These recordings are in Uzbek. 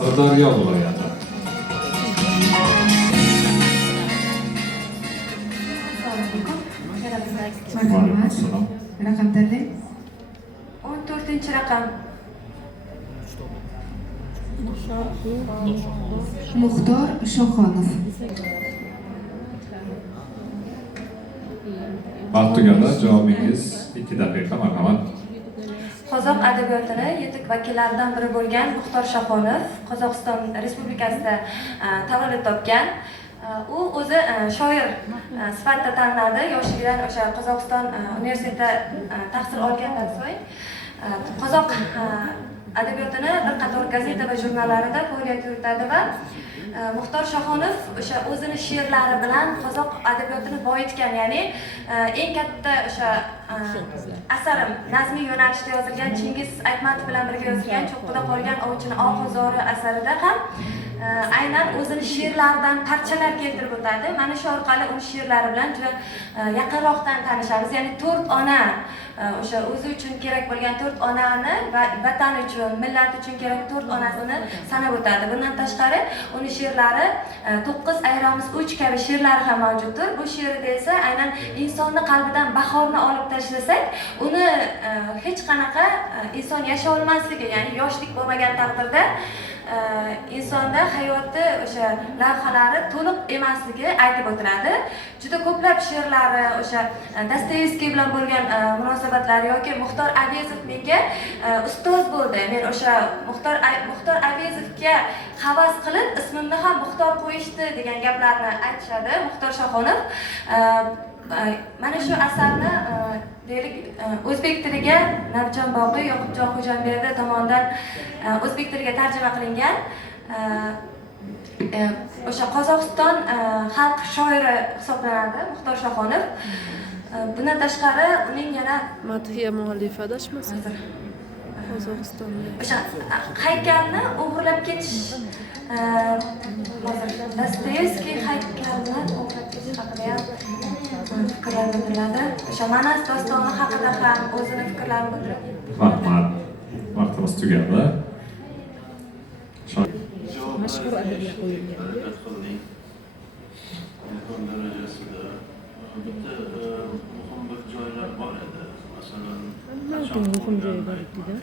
Sirdaryo viloyati. Marhamat. Raqam tanlang. 14-raqam. Muxtor Shoxonov. Vaqt tugadi. Javomingiz 2 daqiqa. Marhamat. Qozoq adabiyotini yetuk vakillaridan biri bo'lgan Muxtor Shoxonov Qozog'iston Respublikasida tavallud topgan. U o'zi shoir sifatida taniladi. Yoshligidan o'sha Qozog'iston universitetida tahsil olgandan so'ng qozoq adabiyotini bir qator gazeta va jurnallarida faoliyat yuritadi va Muxtor Shoxonov o'sha o'zini she'rlari bilan qozoq adabiyotini boyitgan, ya'ni eng katta o'sha asarim nazmiy yo'nalishda yozilgan Chingiz Aytmatov bilan birga yozilgan Cho'qqida qolgan ovchini Oquzori asarida ham aynan o'zini she'rlaridan parchalar keltirib o'tadi. Mana shu orqali uning she'rlari bilan juda yaqinroqdan tanishamiz. Ya'ni 4 ona o'sha o'zi uchun kerak bo'lgan 4 onani va vatan uchun, millat uchun kerak 4 onasini sanab o'tadi. Bundan tashqari uning she'rlari 9 ayromiz uch kabi she'rlari ham mavjuddir. Bu she'rida esa aynan insonni qalbidan bahorni olib tashlasak, uni hech qanaqa inson yashay olmasligi, ya'ni yoshlik bo'lmagan taqdirda insonda hayoti o'sha lavhalari to'liq emasligi aytib o'tiladi. Juda ko'plab she'rlari o'sha Dostoyevskiy bilan bo'lgan munosabatlari yoki Muxtor Avezov menga ustoz bo'ldi. Men o'sha Muxtor Avezovga havas qilib ismimni ham Muxtor qo'yishdi degan gaplarni aytishadi Muxtor Shoxonov. Mana shu asarni deylik o'zbek tiliga Navjon Boqiy, Yoqubjon Xo'jamberdi tomonidan o'zbek tiliga tarjima qilingan. O'sha Qozog'iston xalq shoiri hisoblanadi Muxtor Shoxonov. Bundan tashqari uning yana Madhiya muallifi adashmasin. Qozog'istonda. O'sha haykalni o'g'irlab ketish hozir Dostoyevskiy haykalni o'g'irlab ketish haqida ham fikrlar bildiriladi. O'sha Manas dostoni haqida ham o'zini fikrlarini bildiradi. Rahmat. Vaqtimiz tugadi. Mashhur adabiyot qo'yilgan. Ilhom darajasida bitta muhim bir joylar bor edi. Masalan, muhim joylar edi.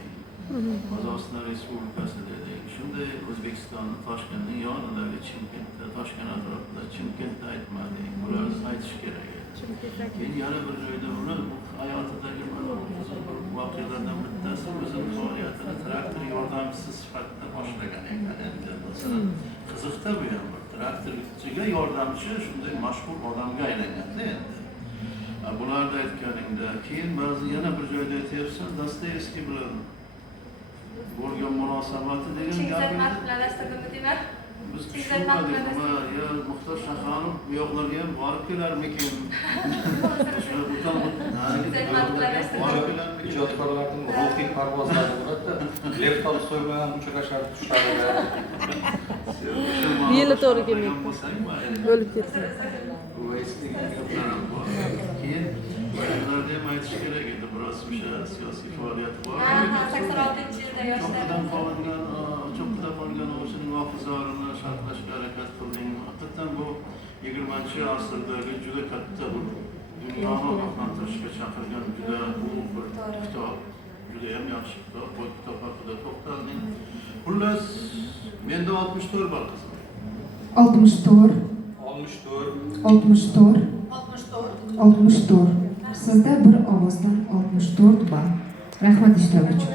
Qozog'iston Respublikasi dedik. Shunday O'zbekiston Toshkentning yonidagi Chimkentda, Toshkent atrofida Chimkentda aytmadik. Bularni aytish kerak edi. Keyin yana bir joyda ular hayotidagi voqealardan bittasi o'zini faoliyatini traktor yordamchisi sifatida boshlagan ekan. Endi masalan, qiziqda bu ham bir traktorchiga yordamchi shunday mashhur odamga aylanganda endi. Bularni aytganingda keyin ba'zi yana bir joyda aytyapsan Dostoyevskiy bilan bo'lgan munosabati degan Chingizaytmatov bilan dasturga deyman. Biz tushunmadik va ya Muxtor Shoxonov bu yoqlarga ham borib kelarmikin? ijodkorlarning ruhiy parvozlari bo'ladi. Lev Tolstoy bilan uchrashar tushlarida. Yili to'g'ri kelmaydi. O'lib ketdi. Keyin ularda ham aytish kerak edi, biroz o'sha siyosiy faoliyati bor. 86-yilda yoshlar Cho'qqida qolgan o'shaning hofizorini sharhlashga harakat qilding. Haqiqatan bu 20-asrdagi juda katta bir dunyoni ogohlantirishga chaqirgan juda ulug' bir kitob. Juda ham yaxshi kitob. Bu kitob haqida to'xtalding. Xullas, menda 64 bor qizim. 64. 64. 64. Sizda bir ovozdan 64 bor. Rahmat ishtirok uchun.